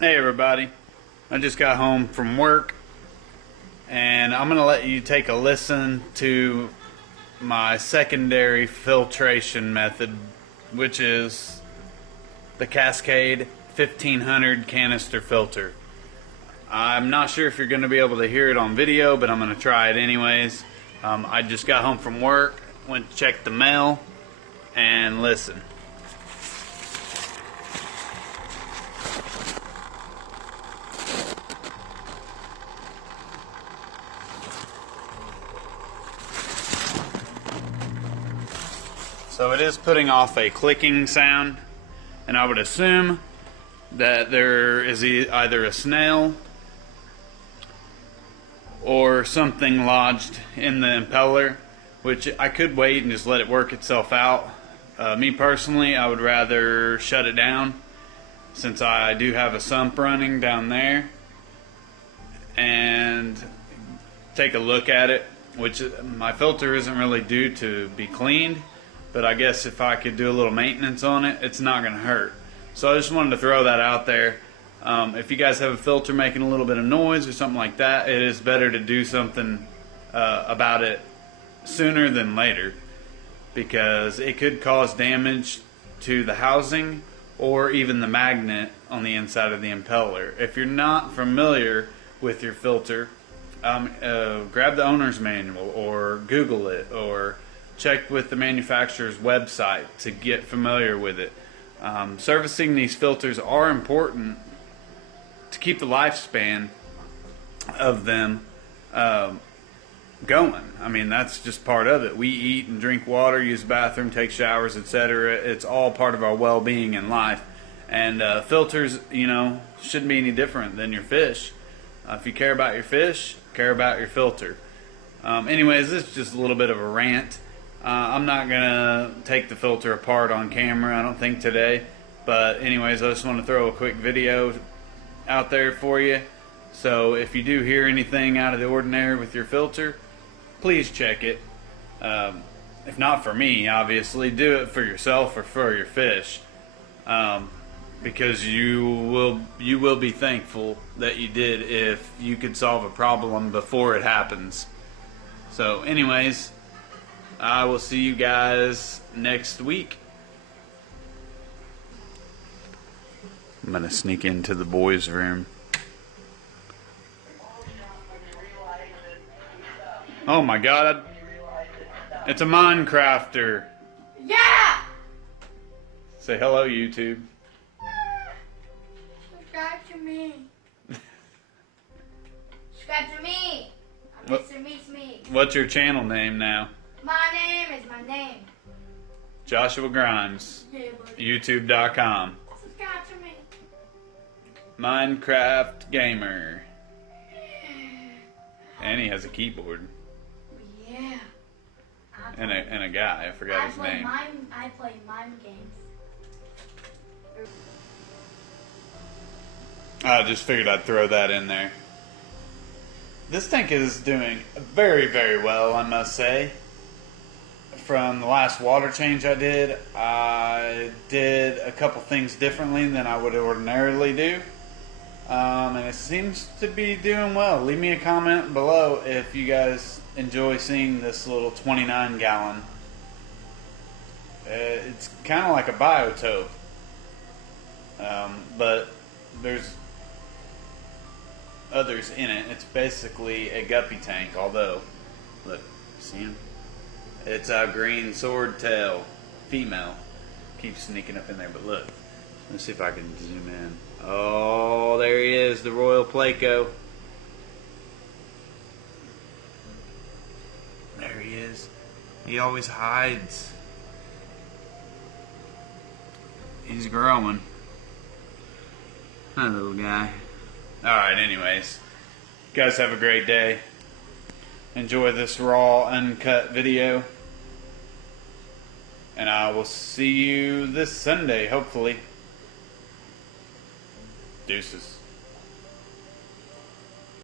Hey everybody, I just got home from work and I'm going to let you take a listen to my secondary filtration method, which is the Cascade 1500 canister filter. I'm not sure if you're going to be able to hear it on video, but I'm going to try it anyways. I just got home from work, went to check the mail, and listen. So it is putting off a clicking sound, and I would assume that there is either a snail or something lodged in the impeller, which I could wait and just let it work itself out. Me personally, I would rather shut it down since I do have a sump running down there, and take a look at it, which my filter isn't really due to be cleaned. But I guess if I could do a little maintenance on it, it's not going to hurt. So I just wanted to throw that out there. If you guys have a filter making a little bit of noise or something like that, it is better to do something about it sooner than later, because it could cause damage to the housing or even the magnet on the inside of the impeller. If you're not familiar with your filter, grab the owner's manual or Google it or check with the manufacturer's website to get familiar with it. Servicing these filters are important to keep the lifespan of them going. I mean, that's just part of it. We eat and drink water, use the bathroom, take showers, etc. It's all part of our well-being in life. And filters, shouldn't be any different than your fish. If you care about your fish, care about your filter. Anyways, this is just a little bit of a rant. I'm not going to take the filter apart on camera, I don't think today. But anyways, I just want to throw a quick video out there for you. So if you do hear anything out of the ordinary with your filter, please check it. If not for me, obviously, do it for yourself or for your fish. Because you will be thankful that you did if you could solve a problem before it happens. So anyways, I will see you guys next week. I'm going to sneak into the boys' room. Oh my god. It's a Minecrafter. Yeah! Say hello, YouTube. Subscribe to me. Subscribe to me. I'm What? Mr. Meets Me. What's your channel name now? My name is my name. Joshua Grimes. Yeah, buddy. YouTube.com. Subscribe to me. Minecraft Gamer. And he has a keyboard. Yeah. And a guy. I forgot his name. I play mime games. I just figured I'd throw that in there. This tank is doing very, very well, I must say. From the last water change I did a couple things differently than I would ordinarily do. And it seems to be doing well. Leave me a comment below if you guys enjoy seeing this little 29 gallon. It's kind of like a biotope. But there's others in it. It's basically a guppy tank, although, look, see him? It's a green swordtail female. Keeps sneaking up in there, but look. Let's see if I can zoom in. Oh, there he is, the Royal Placo. There he is. He always hides. He's growing. Hi, little guy. Alright, anyways. You guys have a great day. Enjoy this raw, uncut video. And I will see you this Sunday, hopefully. Deuces.